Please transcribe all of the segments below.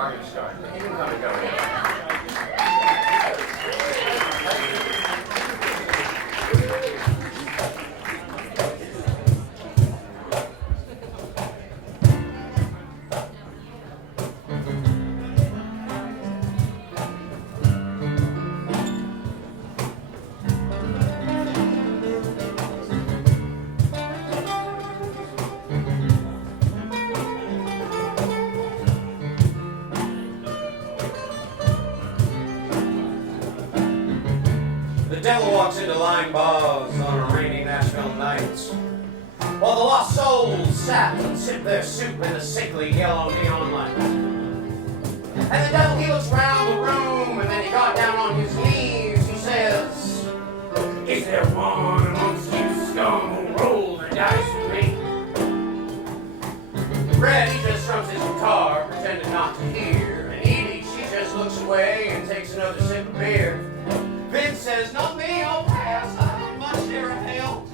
start. You can come and go in. The devil walks into line bars on a rainy Nashville night, while the lost souls sat and sipped their soup in a sickly yellow neon light. And the devil, he looks round the room, and then he got down on his knees. He says, "Is there one amongst you scum who'll roll the dice with me?" Red, he just strums his guitar, pretending not to hear. And Edie, she just looks away and takes another sip of beer. Vince says, "Not me, I'll pass. I don't much near a hell."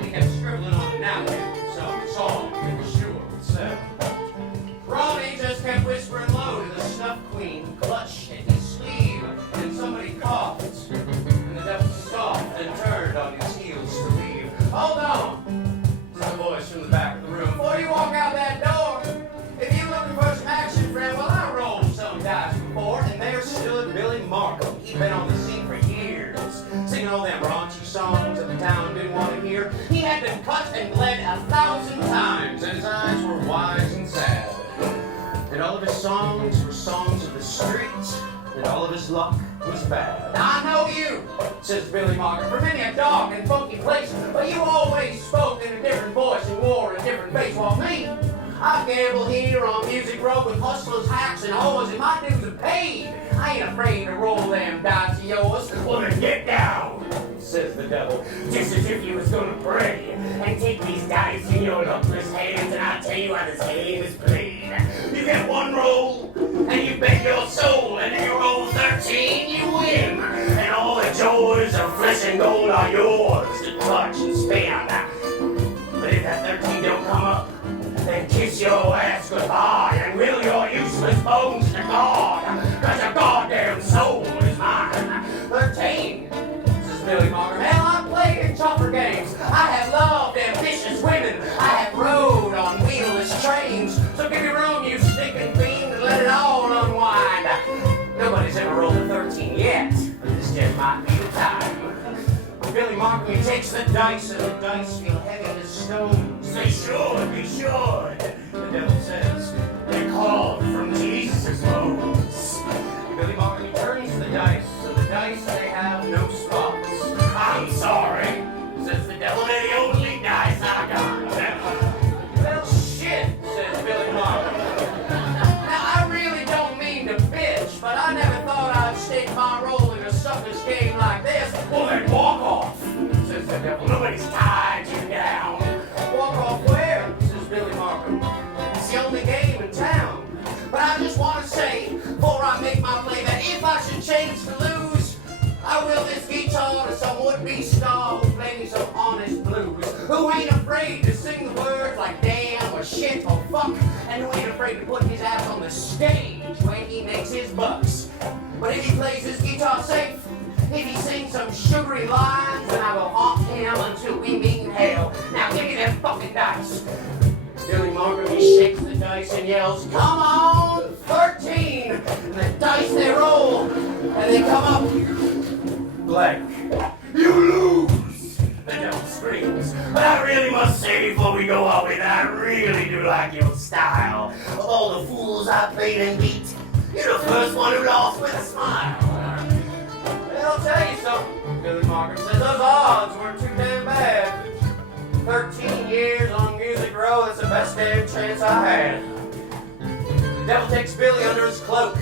He kept scribbling on a napkin some song that was sure would sell. Ronnie just kept whispering low to the snuff queen, clutched at his sleeve, and somebody coughed. And the devil scoffed and turned on his heels to leave. "Hold on," said the voice from the back of the room. "Before you walk out that door, if you're looking for some action, friend, well, I rolled some dice before." And there stood Billy Markham. He'd been on the scene for years, singing all them raunchy songs that the town didn't want to hear. He had been cut and bled 1,000 times, and his eyes were wise and sad. And all of his songs were songs of the streets, and all of his luck was bad. "I know you," says Billy Markham, "for many a dark and funky place, but you always spoke in a different voice and wore a different face. While me, I gamble here on Music Row with hustlers, hacks, and whores, and my dues are paid. I ain't afraid to roll them dice of yours." "Well, then get down," says the devil, "just as if you was gonna pray. And take these dice in your luckless hands, and I'll tell you how this game is played. You get one roll, and you bet your soul, and if you roll 13, you win. And all the joys of flesh and gold are yours to touch and spend. But if that 13 don't come up, then kiss your ass goodbye and will your useless bones to God, 'cause your goddamn soul is mine." 13, says Billy Markham. "Hell, I've played in tougher games. I have loved ambitious women. I have rode on wheelless trains. So give your room, you stinking fiend, and let it all unwind. Nobody's ever rolled a 13 yet, but this just might be the time." Billy Markham, he takes the dice, and the dice feel heavy as stones. "They should, they should," the devil says. "They're called from Jesus' bones." Billy Markham, he turns the dice, and the dice, they have no spots. "I'm sorry," says the devil, "they're the only dice I got." "Well, shit," says Billy Markham. "Now, I really don't mean to bitch, but I never thought I'd stake my role in a sucker's game like this." "Well, then walk off," says the devil. "Nobody's tied you down." "Walk off where?" says Billy Markham. "It's the only game in town. But I just want to say, before I make my play, that if I should change to lose, I will this guitar to some would-be star who play me some honest blues, who ain't afraid to sing the words like damn or shit or fuck, and who ain't afraid to put his ass on the stage when he makes his bucks. But if he plays his guitar safe, if he sings some sugary lines, then I will haunt him until we meet in hell. Now give me them fucking dice." Billy Markham, he shakes the dice and yells, "Come on, 13!" And the dice, they roll, and they come up blank. "You lose!" the devil screams. "But I really must say before we go on with, I really do like your style. Of all the fools I played and beat, you're the first one who lost with a smile." "And I'll tell you something," Billy Markham says, "those odds weren't too damn bad. 13 years on Music Row, that's the best damn chance I had." The devil takes Billy under his cloak,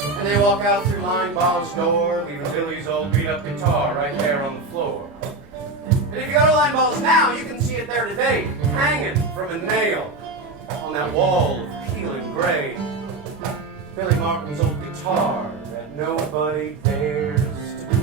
and they walk out through Line Bob's door, leaving Billy's old beat-up guitar right there on the floor. And if you go to Line Bob's now, you can see it there today, hanging from a nail on that wall of peeling gray. Billy Markham's old guitar that nobody dares to play.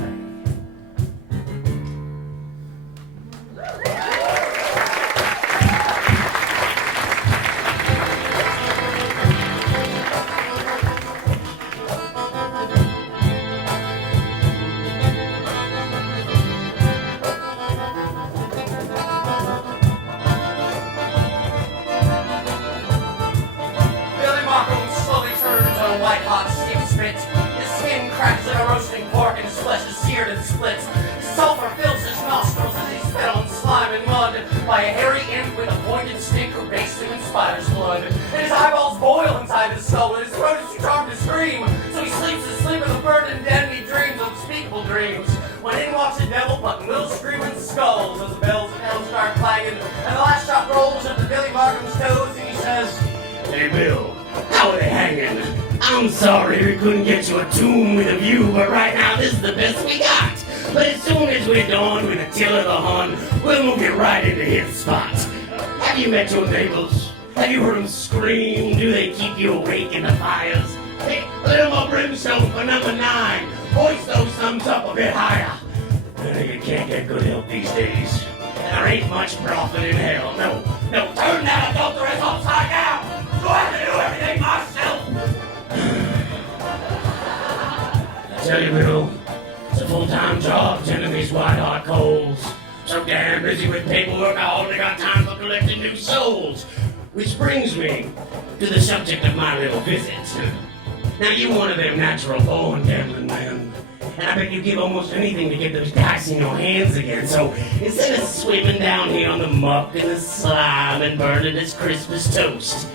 on white hot steam spit. His skin cracks like a roasting pork and his flesh is seared and split. Sulfur fills his nostrils as he's fed on slime and mud by a hairy imp with a pointed stick who bathes him in spider's blood. And his eyeballs boil inside his soul, and his throat is too charmed to scream. So he sleeps the sleep of the bird and dead, and he dreams unspeakable dreams. When in walks the devil, plucking little screaming skulls as the bells of hell start clanging, and the last shot rolls up to Billy Markham's toes, and he says, "Hey, Bill, how are they hanging? I'm sorry we couldn't get you a tune with a view, but right now this is the best we got. But as soon as we're done with the till of the hun, we'll move you right into his spot. Have you met your neighbors? Have you heard them scream? Do they keep you awake in the fires? Hey, a little more brimstone for number 9. Hoist those thumbs up a bit higher. You can't get good help these days. And there ain't much profit in hell. No, turn that adulteress upside down. So I have to do everything myself." I tell you, Bill, it's a full-time job tending these white-hot coals. So damn busy with paperwork, I hardly got time for collecting new souls. Which brings me to the subject of my little visit. Now, you're one of them natural-born gambling men, and I bet you give almost anything to get those dice in your hands again. So instead of swimming down here on the muck and the slime and burning this Christmas toast,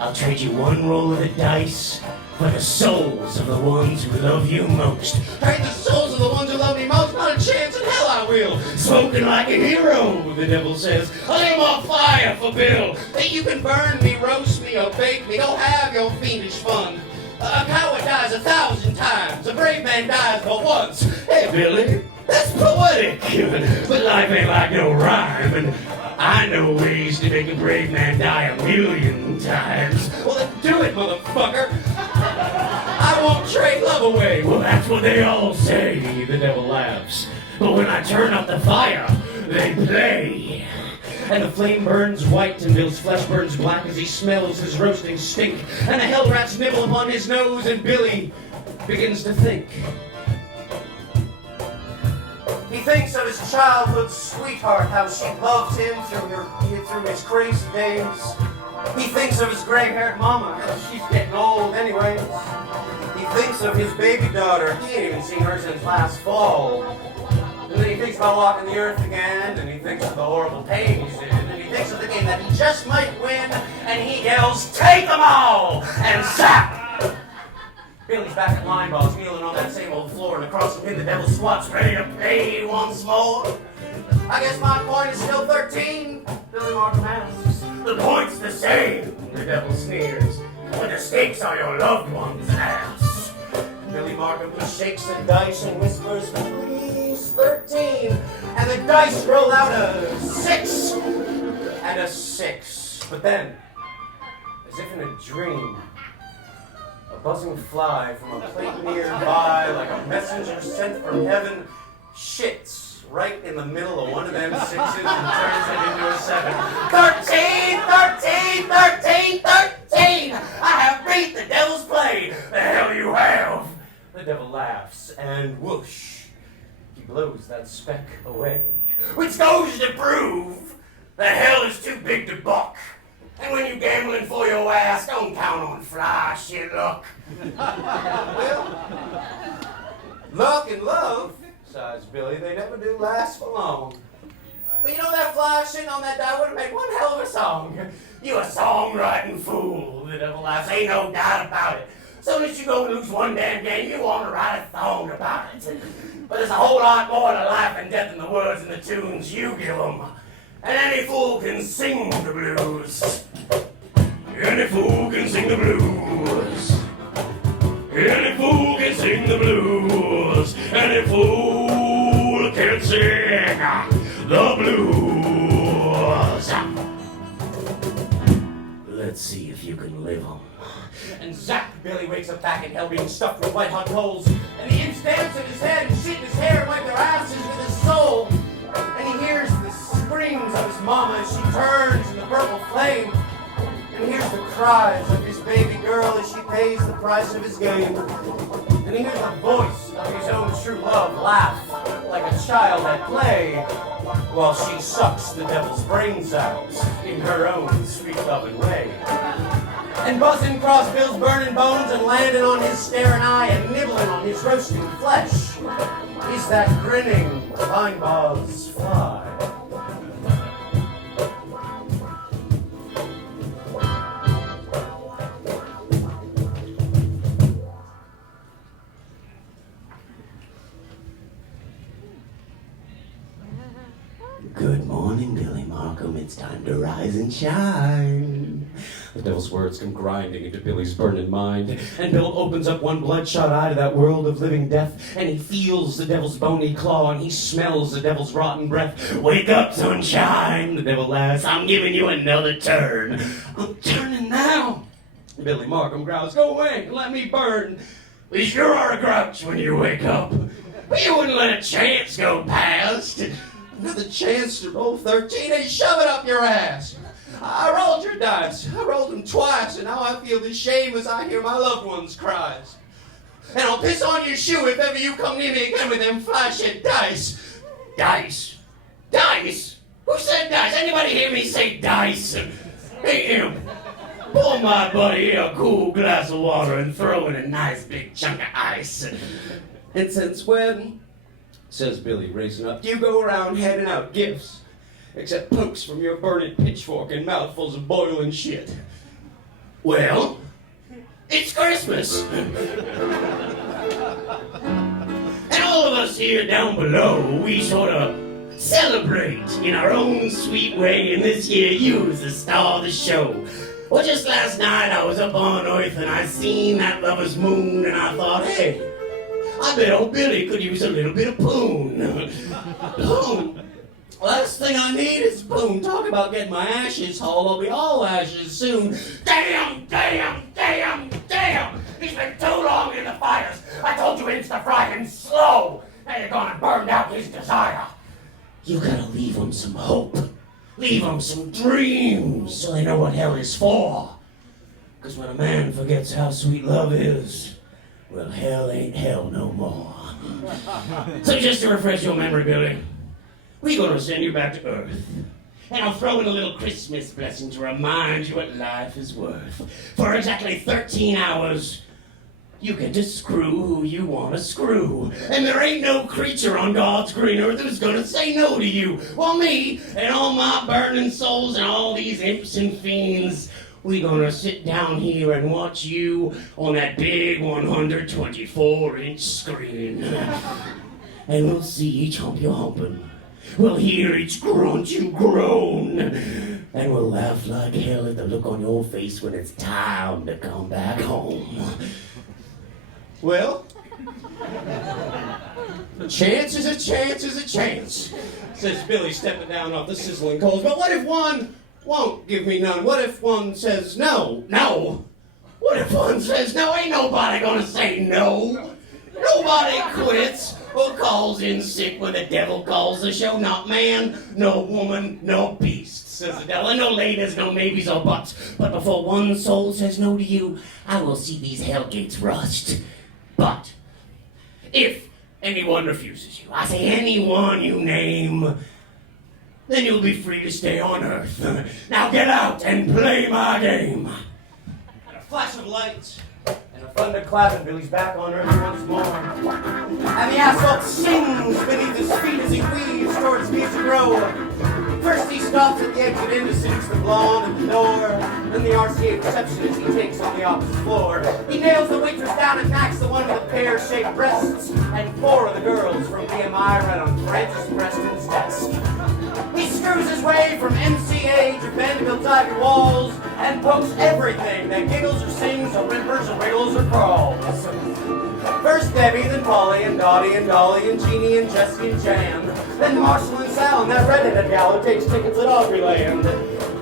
I'll trade you one roll of the dice for the souls of the ones who love you most. "Trade the souls of the ones who love me most? Not a chance in hell I will." Smoking like a hero, the devil says. "I'm on fire for Bill." "That you can burn me, roast me, or bake me, don't have your fiendish fun. A coward dies 1,000 times, a brave man dies but once." Hey, Billy, that's poetic. But life ain't like no rhyme, and I know ways to make a brave man die 1,000,000 times. "Well, then do it, motherfucker. I won't trade love away." Well, that's what they all say, the devil laughs. But when I turn up the fire, they play. And the flame burns white and Bill's flesh burns black as he smells his roasting stink. And the hell rats nibble upon his nose and Billy begins to think. He thinks of his childhood sweetheart, how she loved him through his crazy days. He thinks of his gray-haired mama, how she's getting old anyways. He thinks of his baby daughter. He ain't even seen her since last fall. And then he thinks about walking the earth again, and he thinks of the horrible pain he's in, and he thinks of the game that he just might win, and he yells, "Take them all!" and zap! Billy's back at line balls, kneeling on that same old floor, and across from him the devil squats, ready to play once more. "I guess my point is still 13, Billy Markham asks. The point's the same, the devil sneers, but the stakes are your loved one's ass. Billy Markham, he shakes the dice and whispers, "Please, 13. And the dice roll out a 6 and a 6. But then, as if in a dream, a buzzing fly from a plate nearby, like a messenger sent from heaven, shits right in the middle of one of them 6s and turns it into a 7. 13, 13, 13, 13! I have beat the devil's play. The hell you have! The devil laughs, and whoosh, he blows that speck away. Which goes to prove that hell is too big to buck. And when you gambling for your ass, don't count on flashy luck. Well, luck and love, sighs Billy, they never do last for long. But you know that fly shitting on that die would have made one hell of a song. You a songwriting fool, the devil laughs. Ain't no doubt about it. Soon as you go lose one damn game, you want to write a song about it. But there's a whole lot more to life and death in the words and the tunes you give them. And any fool can sing the blues. Any fool can sing the blues. Any fool can sing the blues. Any fool can sing the blues. Let's see if you can live 'em. And zap, Billy wakes up back in hell being stuffed with white-hot coals. And the imps dance in his head and shit in his hair and wipe their asses with his soul. And he hears the screams of his mama as she turns in the purple flame. And he hears the cries of his baby girl as she pays the price of his game. And he hears the voice of his own true love laugh like a child at play while she sucks the devil's brains out in her own sweet loving way. and buzzing across Bill's burning bones and landing on his staring eye and nibbling on his roasting flesh. He's that grinning vine buzz fly. Good morning, Billy Markham. It's time to rise and shine. The devil's words come grinding into Billy's burning mind, and Bill opens up one bloodshot eye to that world of living death, and he feels the devil's bony claw, and he smells the devil's rotten breath. Wake up, sunshine, the devil laughs. I'm giving you another turn. I'm turning now. Billy Markham growls, "Go away, let me burn." We sure are a grouch when you wake up. But you wouldn't let a chance go past. Another chance to roll 13 and shove it up your ass. I rolled your dice. I rolled them twice, and now I feel the shame as I hear my loved one's cries. And I'll piss on your shoe if ever you come near me again with them flashing dice. Dice? Dice? Who said dice? Anybody hear me say dice? Hey, Imp, pour my buddy a cool glass of water and throw in a nice big chunk of ice. And since when, says Billy, raising up, do you go around handing out gifts? Except pokes from your burning pitchfork and mouthfuls of boiling shit. Well, it's Christmas. And all of us here down below, we sort of celebrate in our own sweet way, and this year you was the star of the show. Well, just last night I was up on Earth and I seen that lover's moon, and I thought, hey, I bet old Billy could use a little bit of poon. Poon? Last thing I need is poon. Talk about getting my ashes hauled. I'll be all ashes soon. Damn, damn, damn, damn! He's been too long in the fires. I told you insta-fry him slow. Now you're gonna burn out his desire. You gotta leave him some hope. Leave him some dreams so they know what hell is for. 'Cause when a man forgets how sweet love is, well, hell ain't hell no more. So just to refresh your memory, Billy, we're gonna send you back to Earth. And I'll throw in a little Christmas blessing to remind you what life is worth. For exactly 13 hours, you get to screw who you want to screw. And there ain't no creature on God's green earth who's gonna say no to you. Well, me and all my burning souls and all these imps and fiends, we gonna sit down here and watch you on that big 124-inch screen. And we'll see each hump you're humping. We'll hear each grunt you groan. And we'll laugh like hell at the look on your face when it's time to come back home. Well, a chance is a chance is a chance, says Billy, stepping down off the sizzling coals. But what if one won't give me none? What if one says no? No? What if one says no? Ain't nobody gonna say no. Nobody quits or calls in sick when the devil calls the show. Not man, no woman, no beast, says the devil. And no ladies, no maybes or buts. But before one soul says no to you, I will see these hell gates rust. But if anyone refuses you, I say anyone you name, then you'll be free to stay on Earth. Now get out and play my game. And a flash of lights and a thunderclap, and Billy's back on Earth once more. And the asphalt sings beneath his feet as he weaves towards Music Row. First he stops at the exit in to seduce the blonde at the door. Then the RCA receptionist he takes on the opposite floor. He nails the waitress down and knocks the one with the pear-shaped breasts. And 4 of the girls from BMI right on Francis Preston's desk. He screws his way from MCA to Vanderbilt Ivy Walls and pokes everything that giggles or sings or whimpers or wriggles or crawls. First Debbie, then Polly and Dottie and Dolly and Jeannie and Jessie and Jan. Then Marshall and Sal and that redheaded gal who takes tickets at Audreyland.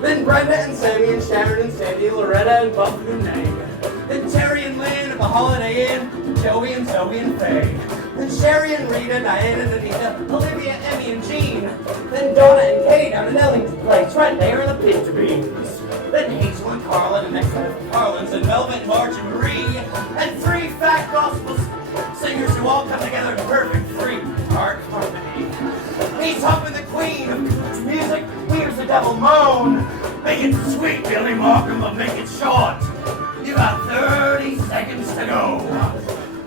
Then Brenda and Sammy and Sharon and Sandy, Loretta and Buffy and Nate. Then Terry and Lynn at the Holiday Inn, Joey and Zoe and Faye. Then Sherry and Rita, Diane and Anita, Olivia, Emmy and Jean. Then Donna and Katie down in Ellington Place, right there in the Pinto Beans. Then Hazel and Carla and next to her Carlins and Velvet, Marge and Marie. And 3 fat gospel singers who all come together in perfect three-part harmony. He's humping the queen of country music, hears the devil moan. Make it sweet, Billy Markham, but make it short. You got 30 seconds to go.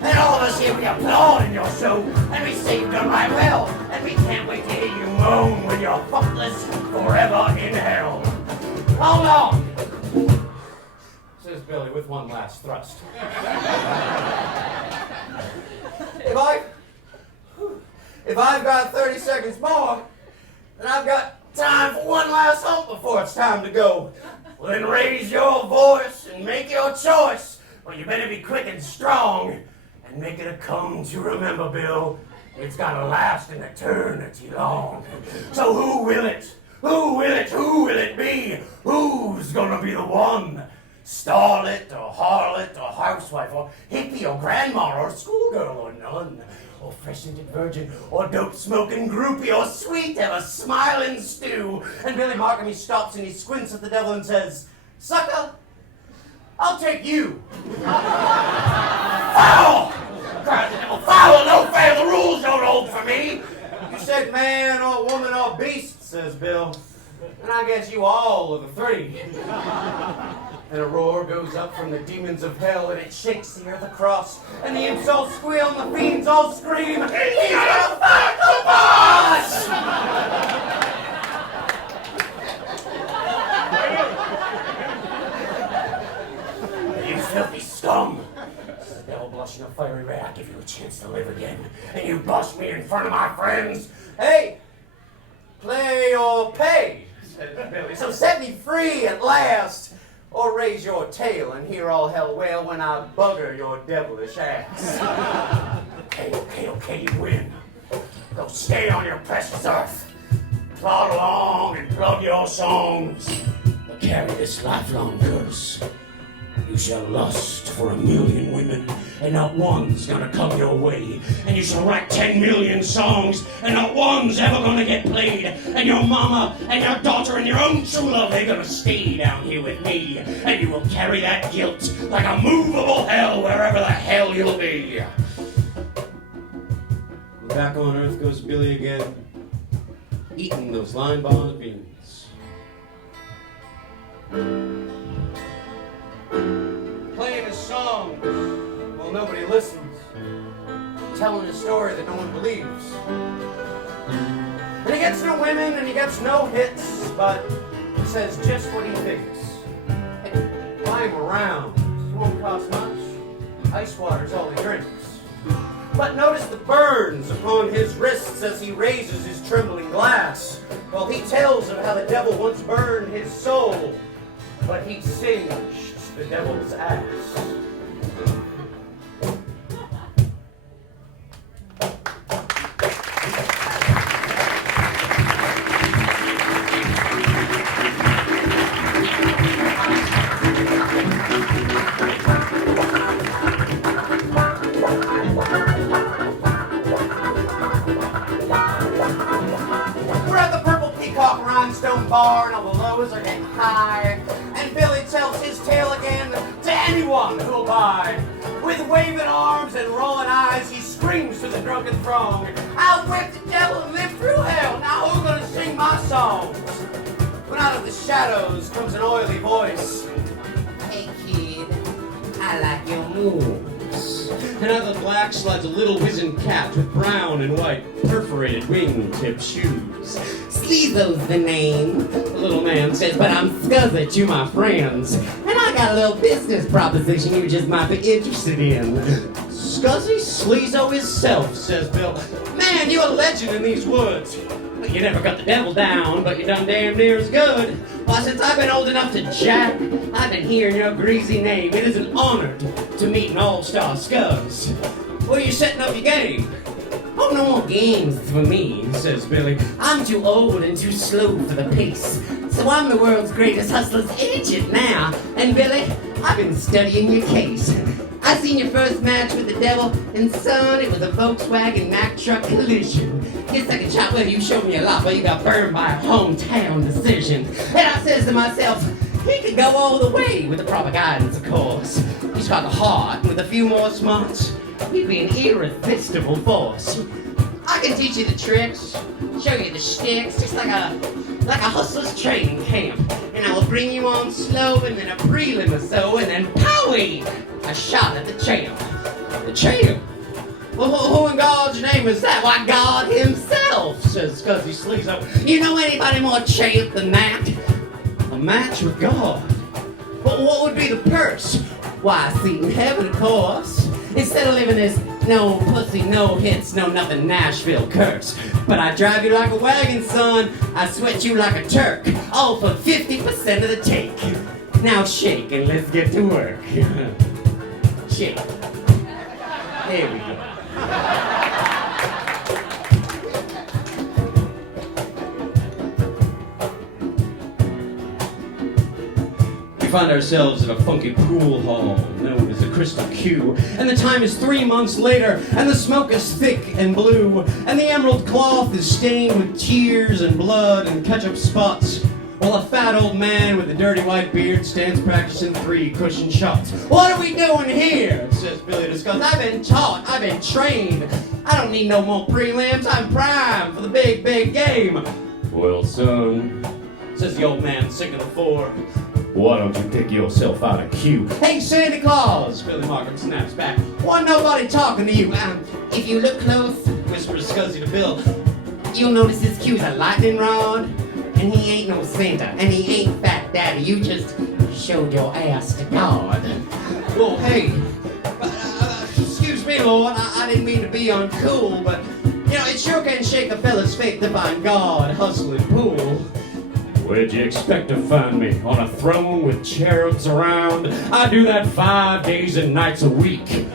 And all of us here, we applaud in your show, and we say you've done right well, and we can't wait to hear you moan when you're fuckless forever in hell. Hold on, says Billy with one last thrust. If I've got 30 seconds more, then I've got time for one last hump before it's time to go. well then raise your voice and make your choice, but you better be quick and strong, and make it a come to remember, Bill. It's gotta last an eternity long. So who will it? Who will it? Who will it be? Who's gonna be the one? Starlet or harlot or housewife or hippie or grandma or schoolgirl or nun or fresh-scented virgin or dope-smoking groupie or sweet ever smiling stew. And Billy Markham, he stops and he squints at the devil and says, "Sucker, I'll take you." Foul! Cried the devil. Foul! No fair! The rules don't hold for me! You said man or woman or beast, says Bill. And I guess you all are the three. And a roar goes up from the demons of hell, and it shakes the earth across. And the imps all squeal, and the fiends all scream, "He's gonna fuck the boss!" You filthy scum! Says the devil, blushing a fiery red. I give you a chance to live again, and you bust me in front of my friends. Hey, play or pay, says Billy. So set me free at last. Or raise your tail and hear all hell wail when I bugger your devilish ass. Okay, you win. Go stay on your precious earth. Plod along and plug your songs, but carry this lifelong curse. You shall lust for 1,000,000 women, and not one's gonna come your way. And you shall write 10 million songs, and not one's ever gonna get played. And your mama and your daughter and your own true love, they're gonna stay down here with me. And you will carry that guilt like a movable hell wherever the hell you'll be. Back on Earth goes Billy again, eating those line-bombed beans. Playing his songs while nobody listens. Telling a story that no one believes. And he gets no women and he gets no hits, but he says just what he thinks. Hey, buy him around. It won't cost much. Ice water's all he drinks. But notice the burns upon his wrists as he raises his trembling glass, while he tells of how the devil once burned his soul, but he singed the devil's ass. Bar and all the lows are getting high, and Billy tells his tale again to anyone who'll buy. With waving arms and rolling eyes, he screams to the drunken throng, "I'll whip the devil and live through hell. Now who's gonna sing my songs?" When out of the shadows comes an oily voice, "Hey kid, I like your moves." And out of the black slides a little wizened cat with brown and white perforated wing-tip shoes. "Sleezo's the name," the little man says, "but I'm Scuzzit, you my friends. And I got a little business proposition you just might be interested in." "Scuzzy Sleezo himself," says Bill. "Man, you're a legend in these woods. Well, you never got the devil down, but you done damn near as good. Why, since I've been old enough to jack, I've been hearing your greasy name. It is an honor to meet an all-star Scuzz. Where you setting up your game?" "Oh, no more games for me," says Billy. "I'm too old and too slow for the pace. So I'm the world's greatest hustler's agent now. And Billy, I've been studying your case. I seen your first match with the devil, and son, it was a Volkswagen Mack truck collision. Guess I can chat with you, show me a lot, but you got burned by a hometown decision. And I says to myself, he could go all the way with the proper guidance, of course. He's got the heart, with a few more smarts, he'd be an irresistible force. I can teach you the tricks, show you the shticks, just like like a hustler's training camp. And I will bring you on slow, and then a prelim or so, and then powie! A shot at the champ. The champ? Well, who in God's name is that? Why, God himself, says Scuzzy Sleezo. You know anybody more champ than that? A match with God? But what would be the purse? Why, seat in heaven, of course. Instead of living this no pussy, no hits, no nothing Nashville curse. But I drive you like a wagon, son. I sweat you like a Turk. All for 50% of the take. Now shake and let's get to work. Shake. There we go. We find ourselves at a funky pool hall known as the Crystal Q, and the time is 3 months later, and the smoke is thick and blue, and the emerald cloth is stained with tears and blood and ketchup spots, while a fat old man with a dirty white beard stands practicing 3 cushion shots. What are we doing here? Says Billy Discuss. I've been taught, I've been trained. I don't need no more prelims. I'm primed for the big, big game. Well, son, Says the old man sick of the 4. why don't you pick yourself out of queue? Hey, Santa Claus! Billy Markham snaps back. Why nobody talking to you? If you look close, Whispers Scuzzy to Bill. you'll notice his cue's a lightning rod. And he ain't no Santa, and he ain't Fat Daddy. You just showed your ass to God. Well, hey, excuse me, Lord. I didn't mean to be uncool, but, you know, it sure can shake a fella's faith to find God hustling pool. Where'd you expect to find me? On a throne with cherubs around? I do that 5 days and nights a week.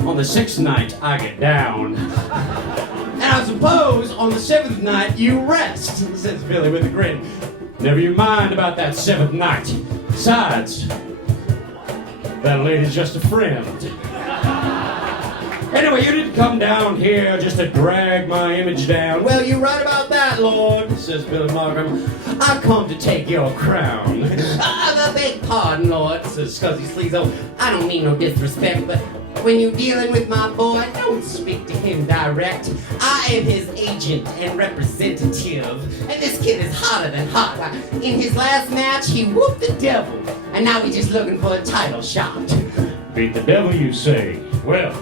On the 6th night, I get down. And I suppose on the 7th night you rest, says Billy with a grin. Never you mind about that 7th night. Besides, that lady's just a friend. Anyway, you didn't come down here just to drag my image down. Well, you're right about that, Lord, says Billy Markham. I come to take your crown. I beg pardon, Lord, says Scuzzy Sleezo. I don't mean no disrespect, but when you're dealing with my boy, don't speak to him direct. I am his agent and representative, and this kid is hotter than hot. In his last match, he whooped the devil, and now he's just looking for a title shot. Beat the devil, you say? Well,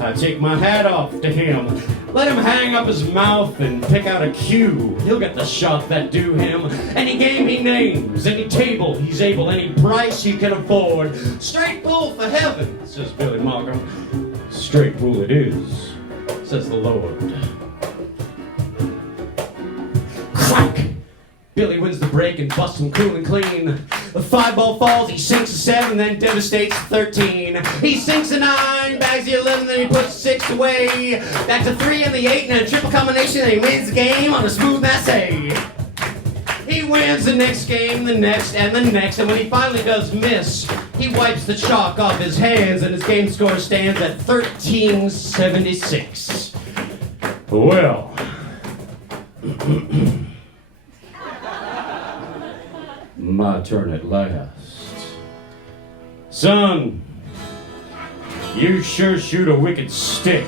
I take my hat off to him. Let him hang up his mouth and pick out a cue. He'll get the shot that do him. Any game he names, any table he's able, any price he can afford. Straight pull for heaven, says Billy Markham. Straight rule it is, says the Lord. Crack! Billy wins the break and busts him cool and clean. The 5-ball falls, he sinks a 7, then devastates 13. He sinks a 9, bags the 11, then he puts 6 away. Back to 3 and the 8, and a triple combination, and he wins the game on a smooth essay. He wins the next game, the next, and the next, and when he finally does miss, he wipes the chalk off his hands, and his game score stands at 1376. Well, my turn at last. Son, you sure shoot a wicked stick,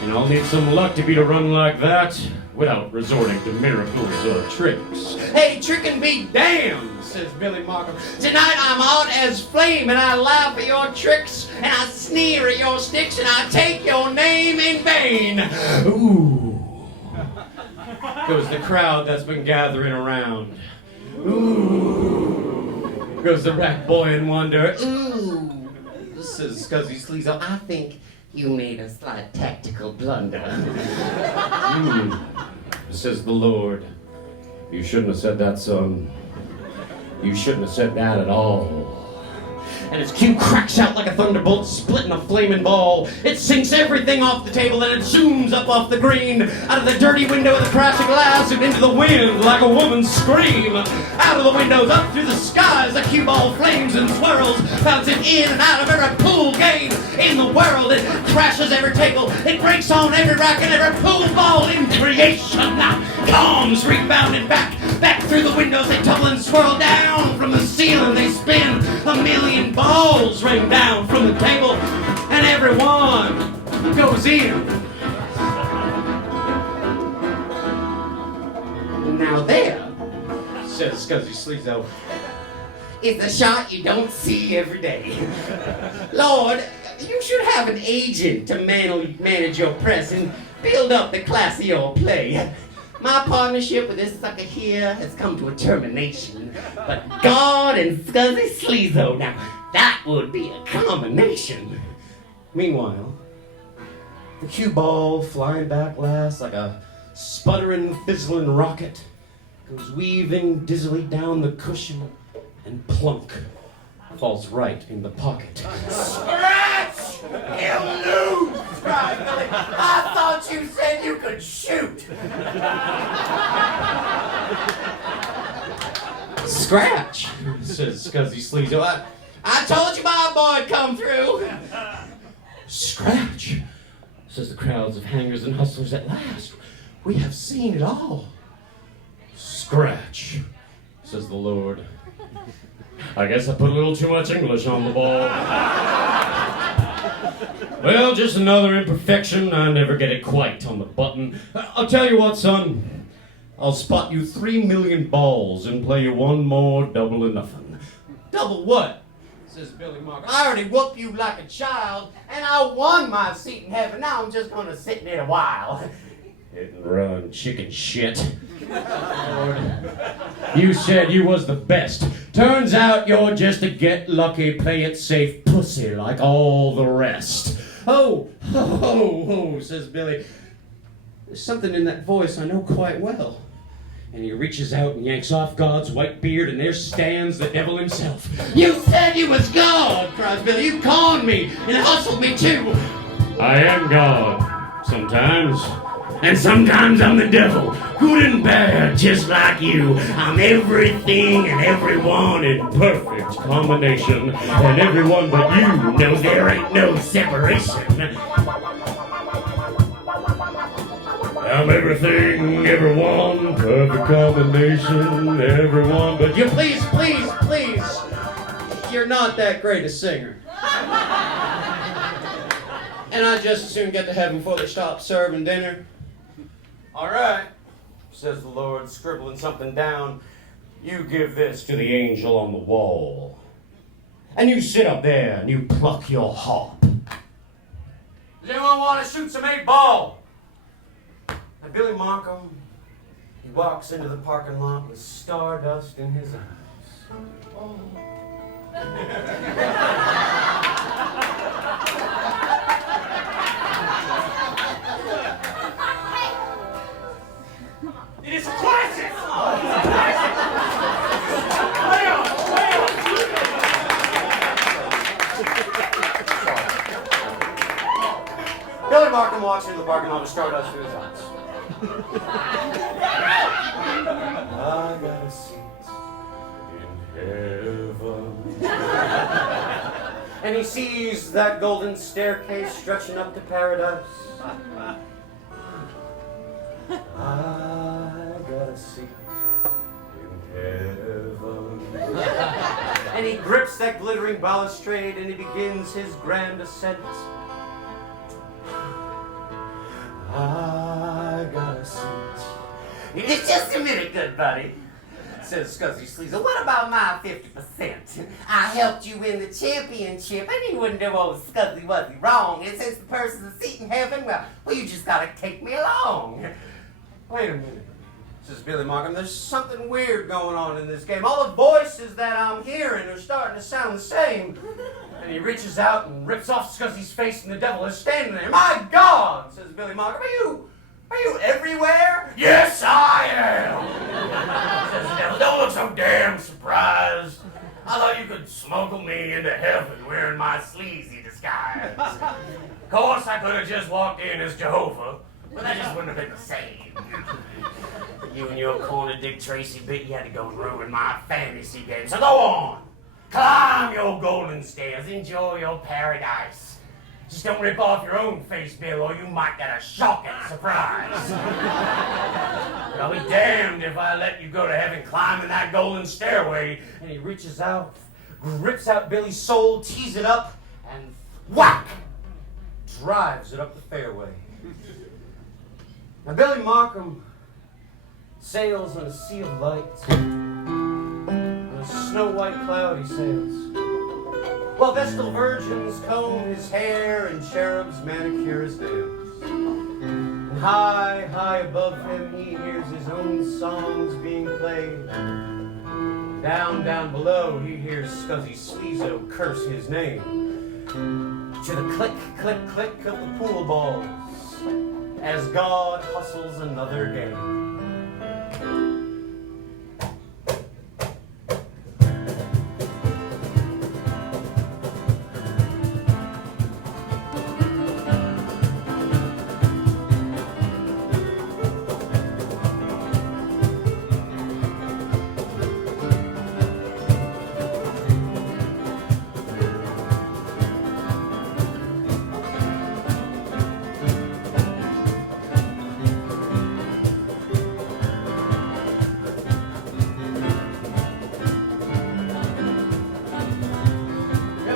and I'll need some luck to beat a run like that without resorting to miracles or tricks. Hey, trick and be damned, says Billy Markham. Tonight I'm hot as flame, and I laugh at your tricks, and I sneer at your sticks, and I take your name in vain. Ooh. Goes the crowd that's been gathering around. Ooh. Goes the rat boy in wonder. Ooh, says Scuzzy Sleezo. I think you made a slight tactical blunder. Says the Lord. You shouldn't have said that, son. You shouldn't have said that at all. And his cue cracks out like a thunderbolt, splitting a flaming ball. It sinks everything off the table, and it zooms up off the green, out of the dirty window of the crashing glass, and into the wind like a woman's scream. Out of the windows, up through the skies, the cue ball flames and swirls, bouncing in and out of every pool game in the world. It crashes every table, it breaks on every rack, and every pool ball in creation comes rebounding back through the windows. They tumble and swirl down from the ceiling. They spin, a million balls rain down from the table, and everyone goes in. Now there says Scuzzy Sleezo. It's a shot you don't see every day. Lord, you should have an agent to manage your press and build up the class of your play. My partnership with this sucker here has come to a termination. But God and Scuzzy Sleezo, now that would be a combination. Meanwhile, the cue ball flying back last like a sputtering, fizzling rocket goes weaving dizzily down the cushion and plunk falls right in the pocket. Scratch! He'll lose! Cried Billy. I thought you said you could shoot. Scratch, says Scuzzy Sleezo. I told you my boy'd come through. Scratch, says the crowds of hangers and hustlers at last. We have seen it all. Scratch, says the Lord. I guess I put a little too much English on the ball. Well, just another imperfection. I never get it quite on the button. I'll tell you what, son. I'll spot you 3 million balls and play you one more double or nothing. Double what? Says Billy Markham. I already whooped you like a child, and I won my seat in heaven. Now I'm just gonna sit in it a while. Hit and run, chicken shit. Lord, you said you was the best. Turns out you're just a get lucky, play it safe pussy like all the rest. Oh, says Billy. There's something in that voice I know quite well. And he reaches out and yanks off God's white beard, and there stands the devil himself. You said you was God, cries Billy. You conned me and hustled me too. I am God, sometimes. And sometimes I'm the devil, good and bad, just like you. I'm everything and everyone in perfect combination. And everyone but you knows there ain't no separation. I'm everything, everyone, perfect combination, everyone but you. Please. You're not that great a singer. And I'd just as soon get to heaven before they stop serving dinner. All right, says the Lord, scribbling something down. You give this to the angel on the wall. And you sit up there and you pluck your harp. Does anyone want to shoot some 8-ball? And Billy Markham, he walks into the parking lot with stardust in his eyes. Oh. It is a classic! Billy Markham walks into the parking lot with stardust in his eyes. I got a seat in heaven. And he sees that golden staircase stretching up to paradise. I got a seat in heaven. And he grips that glittering balustrade and he begins his grand ascent. I got a seat. It's just a minute, good buddy, says Scuzzy Sleezo. What about my 50%? I helped you win the championship, and you wouldn't do old Scuzzy Wuzzy wrong. And since the person's a seat in heaven, well, you just gotta take me along. Wait a minute, says Billy Markham. There's something weird going on in this game. All the voices that I'm hearing are starting to sound the same. And he reaches out and rips off Scuzzy's face, and the devil is standing there. My God, says Billy Markham, are you everywhere? Yes, I am, says the devil. Don't look so damn surprised. I thought you could smuggle me into heaven wearing my sleazy disguise. Of course, I could have just walked in as Jehovah, but that just wouldn't have been the same. You and your corner Dick Tracy bit, you had to go and ruin my fantasy game. So go on. Climb your golden stairs. Enjoy your paradise. Just don't rip off your own face, Bill, or you might get a shocking surprise. But I'll be damned if I let you go to heaven climbing that golden stairway. And he reaches out, grips out Billy's soul, tees it up, and whack! Drives it up the fairway. Now Billy Markham sails on a sea of light. a snow-white cloud he sails, while Vestal virgins comb his hair and cherubs manicure his nails. And high, high above him he hears his own songs being played. Down, down below he hears Scuzzy Sleezo curse his name, to the click, click, click of the pool balls, as God hustles another game.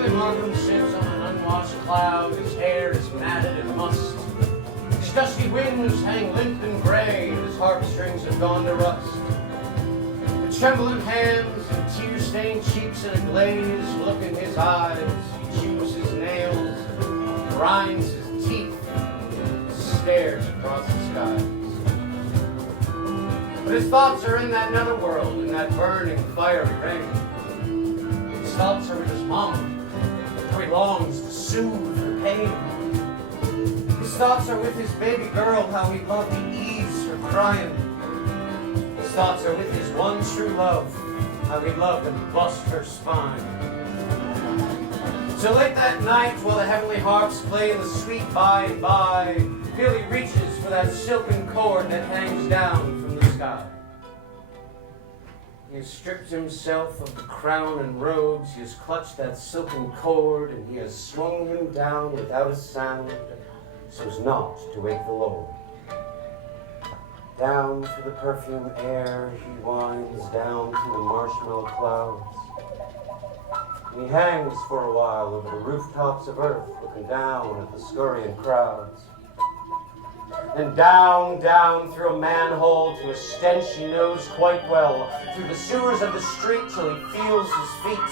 Markham sits on an unwashed cloud, his hair is matted and mussed. His dusty wings hang limp and gray, and his heartstrings have gone to rust. With trembling hands and tear-stained cheeks and a glazed look in his eyes, he chews his nails, grinds his teeth, and stares across the skies. But his thoughts are in that netherworld, in that burning, fiery rain. His thoughts are with his mama, how he longs to soothe her pain. His thoughts are with his baby girl, how he loved to ease her crying. His thoughts are with his one true love, how he loved to bust her spine. So late that night, while the heavenly harps play in the sweet by and by, Billy reaches for that silken cord that hangs down from the sky. He has stripped himself of the crown and robes, he has clutched that silken cord, and he has swung him down without a sound, so as not to wake the Lord. Down through the perfume air he winds, down through the marshmallow clouds, and he hangs for a while over the rooftops of earth, looking down at the scurrying crowds. And down, down through a manhole to a stench he knows quite well, through the sewers of the street till he feels his feet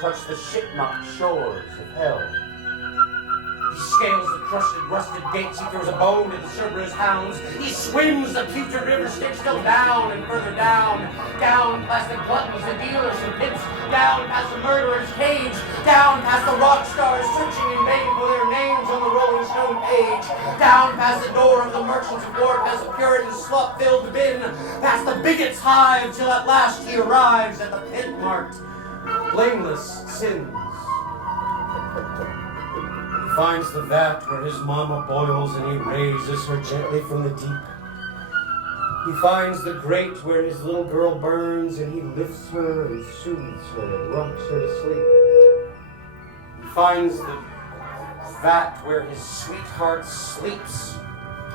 touch the shipmuck shores of hell. He scales the crusted, rusted gates, he throws a bone to the Cerberus hounds, he swims the putrid river Styx still down and further down, down past the gluttons, the dealers and pimps, down past the murderer's cage, down past the rock stars searching in vain for their names on the Rolling Stone page, down past the door of the merchants of war, past the Puritan slut-filled bin, past the bigot's hive, till at last he arrives at the pit marked blameless sins. He finds the vat where his mama boils and he raises her gently from the deep. He finds the grate where his little girl burns and he lifts her and soothes her and rocks her to sleep. He finds the vat where his sweetheart sleeps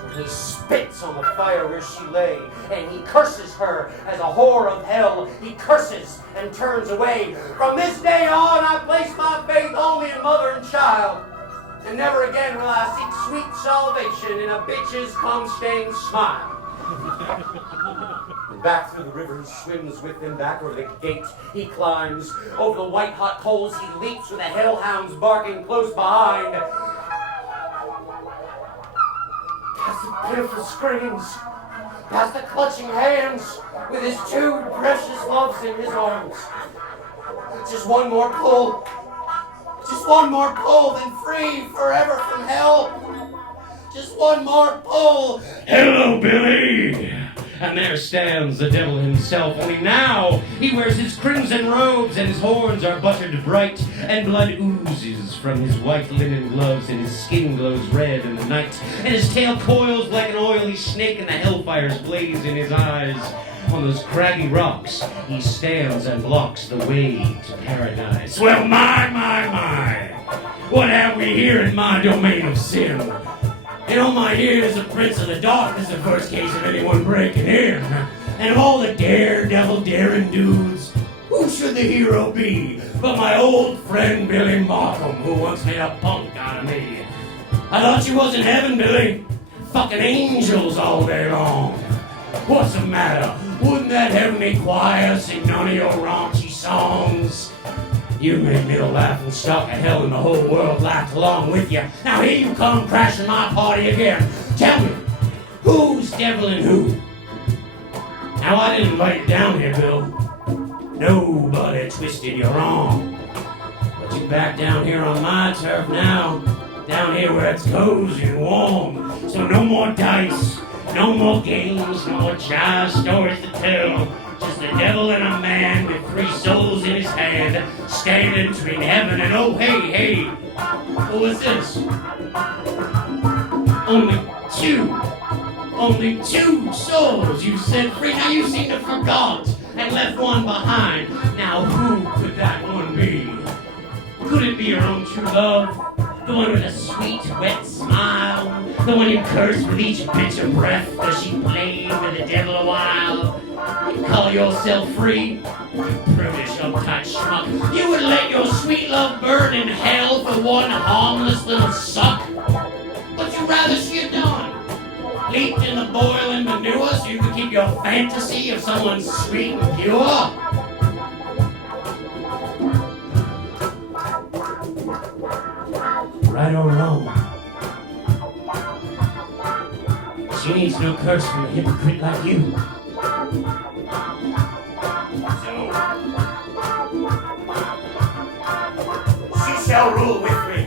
and he spits on the fire where she lay and he curses her as a whore of hell. He curses and turns away. From this day on I place my faith only in mother and child. And never again will I seek sweet salvation in a bitch's cum-stained smile. And back through the river he swims with them, back over the gate he climbs. Over the white-hot coals he leaps with the hellhounds barking close behind. Past the pitiful screams, past the clutching hands, with his two precious loves in his arms. Just one more pull. Just one more pull, then free forever from hell. Just one more pull. Hello, Billy! And there stands the devil himself, only now he wears his crimson robes and his horns are buttered bright, and blood oozes from his white linen gloves, and his skin glows red in the night, and his tail coils like an oily snake, and the hellfires blaze in his eyes. On those craggy rocks, he stands and blocks the way to paradise. Well, my, what have we here in my domain of sin? In all my years of Prince of the Dark, this is the first case of anyone breaking in. And of all the daredevil daring dudes, who should the hero be but my old friend Billy Markham, who once made a punk out of me? I thought you was in heaven, Billy. Fucking angels all day long. What's the matter? Wouldn't that heavenly choir sing none of your raunchy songs? songs. You made me the laughing stock of hell, and the whole world laughed along with you. Now here you come crashing my party again. Tell me, who's deviling who? Now I didn't invite you down here, Bill. Nobody twisted your arm. But you're back down here on my turf now. Down here where it's cozy and warm. So no more dice, no more games, no more jive stories to tell. Just the devil and a man with 3 souls in his hand, standing between heaven and oh, hey, what was this? Only two souls you set free. Now you seem to forgot and left one behind. Now who could that one be? Could it be your own true love? The one with a sweet, wet smile? The one you curse with each bitter breath? Does she play with the devil a while? You call yourself free? You prudish, uptight schmuck. You would let your sweet love burn in hell for one harmless little suck? What'd you rather she had done? Leaped in the boiling manure so you could keep your fantasy of someone sweet and pure? Right or wrong, she needs no curse from a hypocrite like you. So, she shall rule with me.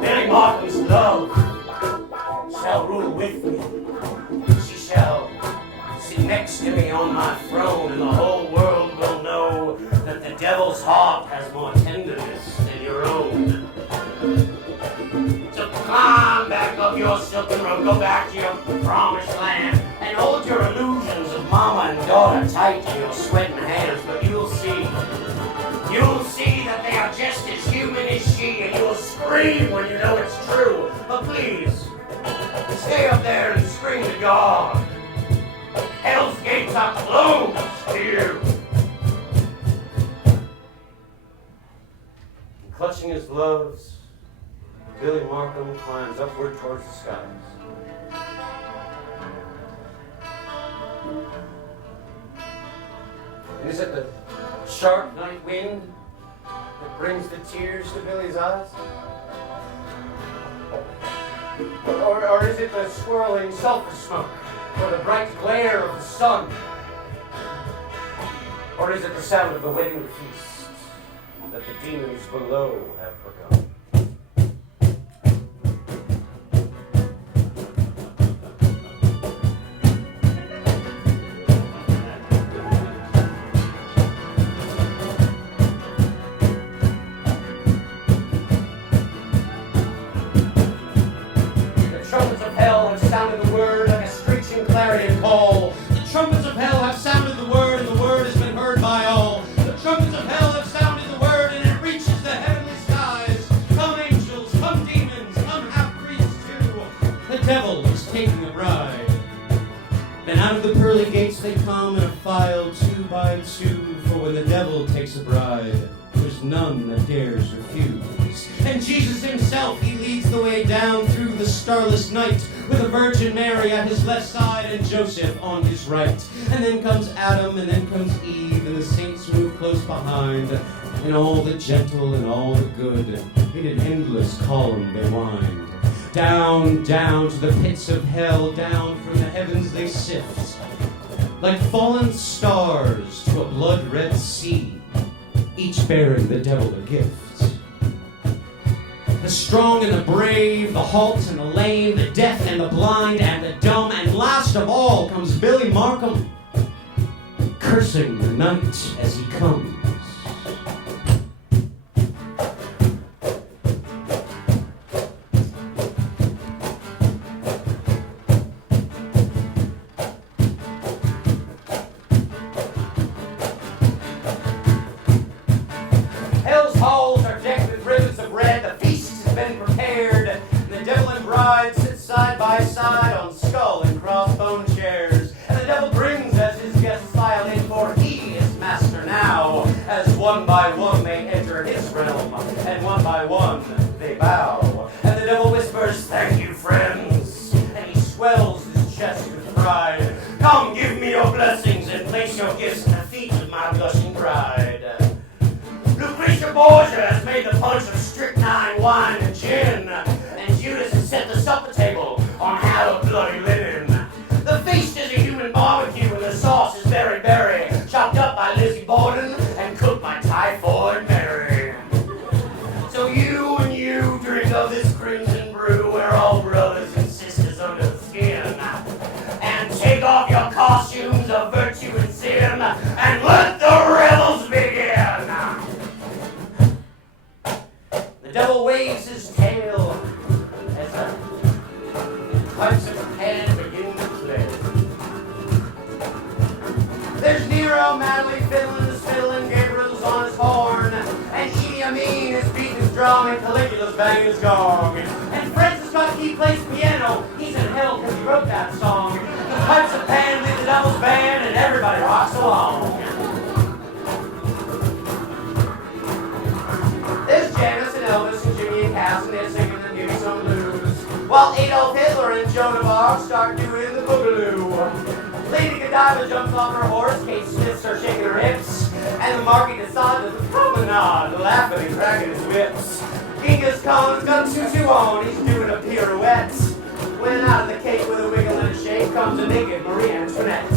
Billy Markham's love shall rule with me. She shall sit next to me on my throne, and the whole world will know that the devil's heart has more tenderness than your own. So climb back up your silken road, go back to your promised land, and hold your illusions of mama and daughter tight in your sweating hands, but you'll see that they are just as human as she, and you'll scream when you know it's true. But please, stay up there and scream to God. Hell's gates are closed to you. And clutching his loves, Billy Markham climbs upward towards the skies. And is it the sharp night wind that brings the tears to Billy's eyes? Or is it the swirling sulfur smoke, or the bright glare of the sun? Or is it the sound of the wedding feast that the demons below have begun? They come in a file 2 by 2, for when the devil takes a bride, there's none that dares refuse. And Jesus himself, he leads the way down through the starless night, with the Virgin Mary at his left side and Joseph on his right. And then comes Adam, and then comes Eve, and the saints move close behind, and all the gentle and all the good, in an endless column they wind. Down, down to the pits of hell, down from the heavens they sift, like fallen stars to a blood-red sea, each bearing the devil a gift. The strong and the brave, the halt and the lame, the deaf and the blind and the dumb, and last of all comes Billy Markham, cursing the night as he comes. One by one they enter his realm, and one by one they bow. And the devil whispers, "Thank you, friends," and he swells his chest with pride. "Come, give me your blessings and place your gifts at the feet devil waves his tail as the pipes of Pan begin to play. There's Nero madly fiddling his fiddle, and Gabriel's on his horn, and Idi Amin is beating his drum, and Caligula's banging his gong. And Francis Scott Key plays piano. He's in hell because he wrote that song. The pipes of Pan lead the devil's band, and everybody rocks along. There's Janice and Elvis and Jimmy and Cass, and they're singing and giving some blues, while Adolf Hitler and Joan of Arc start doing the boogaloo. Lady Godiva jumps off her horse, Kate Smith starts shaking her hips, and the Marquis de Sade does a promenade, laughing and cracking his whips. Genghis Khan's got a tutu on, he's doing a pirouette, when out of the cake with a wiggle and a shake comes a naked Marie Antoinette.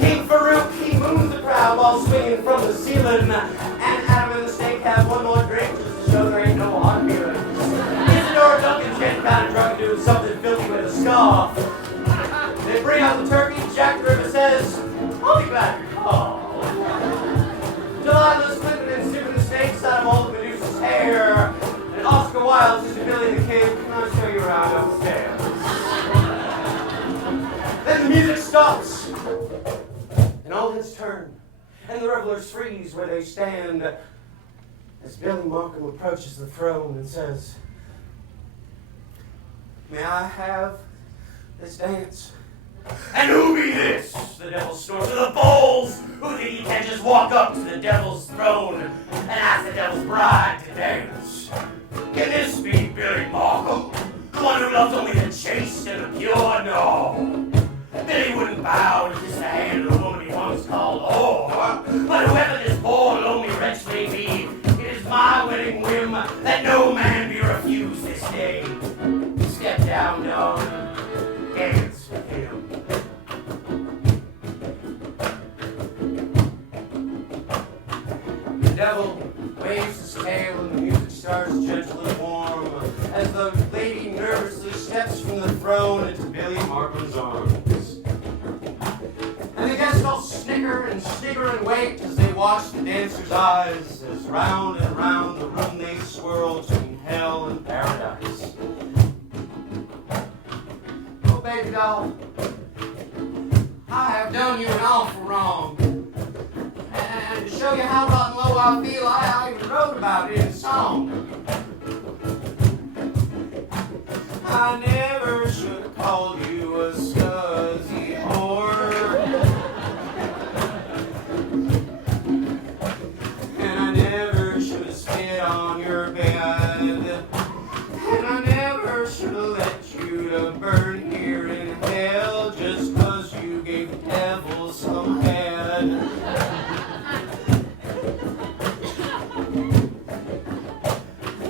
King Farouk, he moons the crowd while swinging from the ceiling, and Adam and the Snake have one more drink just to show there ain't no hard feelings. Isidore Duncan getting kind of drunk and doing something filthy with a scarf. They bring out the turkey, Jack the Ripper says, I'll be glad to call. Delilah's flipping and snipping the snakes out of old Medusa's hair, and Oscar Wilde says to Billy the Kid, can I show you around upstairs? Then the music stops, and all heads turn, and the revelers freeze where they stand, as Billy Markham approaches the throne and says, may I have this dance? And who be this? The devil snorts to the bulls. Who think he can just walk up to the devil's throne and ask the devil's bride to dance? Can this be Billy Markham? The one who loves only the chaste and the pure? No. Billy wouldn't bow to kiss the hand of the woman he once called whore. But whoever this poor lonely wretch may be, it is my wedding whim that no man be refused this day. Step down, dog. Dance with him. The devil waves his tail and the music starts gentle and warm as the lady nervously steps from the throne into Billy Markham's arms. And the guests all snicker and snigger and wait as they watch the dancer's eyes as round and round the room they swirl between hell and paradise. Oh, baby doll, I have done you an awful wrong. And to show you how rotten low I feel, I even wrote about it in song. I never should have called you a scuzzy whore. And I never should have spit on your bed. And I never should have let you to burn here in hell just 'cause you gave the devil some head.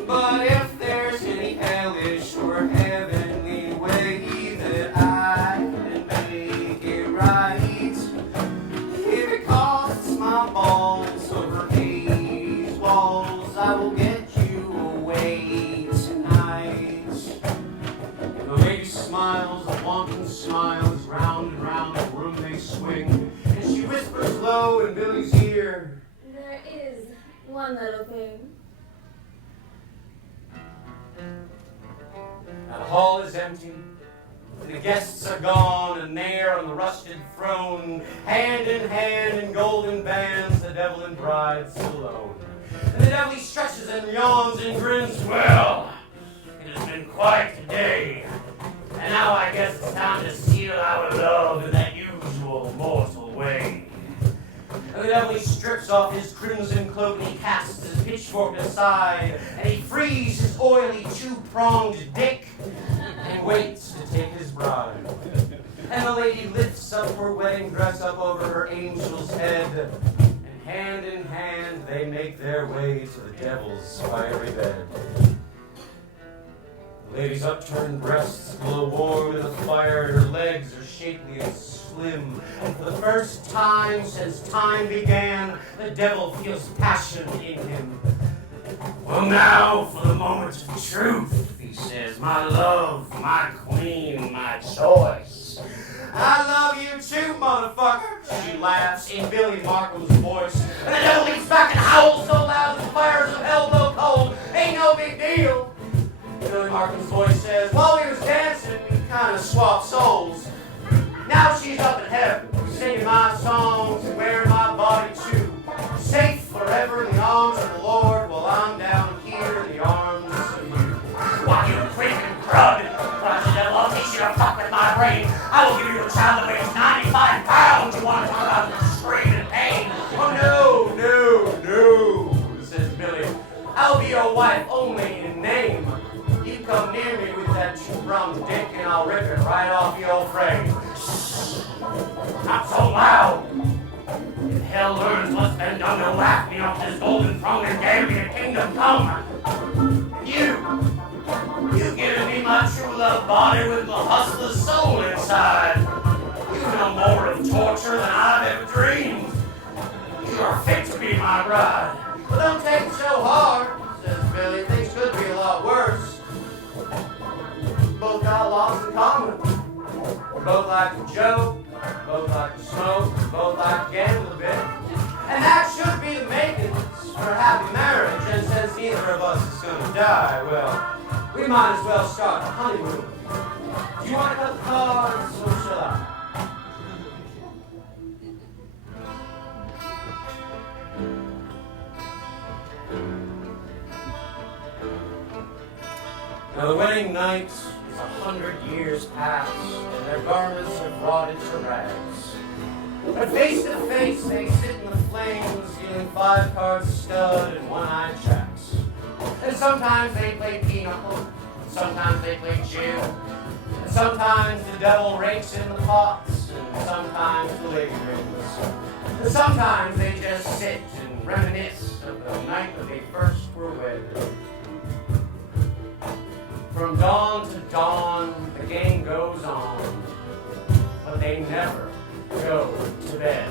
But if there's any hellish or heavenly way that I can make it right, if it costs my balls over Hades' walls, I will get you away tonight. The lady smiles, a wanton smile is round and round the room they swing, and she whispers low in Billy's ear, there is one little thing. Now the hall is empty, and the guests are gone, and there on the rusted throne, hand in hand in golden bands, the devil and bride sit alone. And the devil he stretches and yawns and grins, well, it has been quite a day, and now I guess it's time to seal our love in that usual mortal way. And the devil he strips off his crimson cloak and he casts his pitchfork aside and he frees his oily two-pronged dick and waits to take his bride. And the lady lifts up her wedding dress up over her angel's head, and hand in hand they make their way to the devil's fiery bed. The lady's upturned breasts glow warm in the fire, and her legs are shapely and slim. And for the first time since time began, the devil feels passion in him. Well, now for the moment of truth, he says, my love, my queen, my choice. I love you too, motherfucker. She laughs in Billy Markham's voice. And the devil leans back and howls so loud the fires of hell blow cold. Ain't no big deal. Billy Markham's voice says, while we was dancing, we kind of swapped souls. Now she's up in heaven, singing my songs and wearing my body too. Safe forever in the arms of the Lord, while I'm down here in the arms of you. Why, you freaking crud! Crush the devil, I'll teach you to fuck with my brain. I will give you a child that weighs 95 pounds. You want to talk about screaming pain? Oh, no, says Billy. I'll be your wife only in name. You come near me with that two-pronged dick and I'll rip it right off your frame. Not so loud! If hell learns what's been done, they'll laugh me off this golden throne and dare me to kingdom come. You giving me my true love body with my hustler's soul inside. You know more of torture than I've ever dreamed. You are fit to be my bride. Well, don't take it so hard, says Billy. Things could be a lot worse. Both got lots in common. We both like to joke, both like to smoke, both like to gamble a bit. And that should be the makings for a happy marriage. And since neither of us is going to die, well, we might as well start the honeymoon. Do you want to cut the cards, or shall I? Now the wedding night is 100 years past, and their garments have rotted to rags. But face to face they sit in the flames, dealing 5 cards stud and one-eyed jacks. And sometimes they play pinochle, and sometimes they play Jim, and sometimes the devil rakes in the pots, and sometimes the lady rings. And sometimes they just sit and reminisce of the night that they first were wed. From dawn to dawn, the game goes on, but they never go to bed.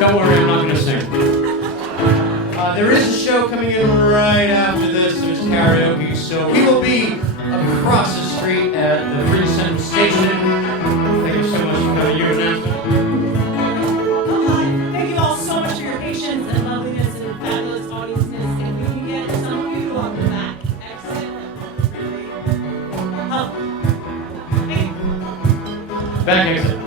Don't worry, I'm not going to sing. There is a show coming in right after this. There's karaoke, so we will be across the street at the Free Center Station. Thank you so much for coming. Your announcement. Thank you all so much for your patience and loveliness and fabulous audienceness. And we can get some of you on the back exit. Really help. Hey. Back exit.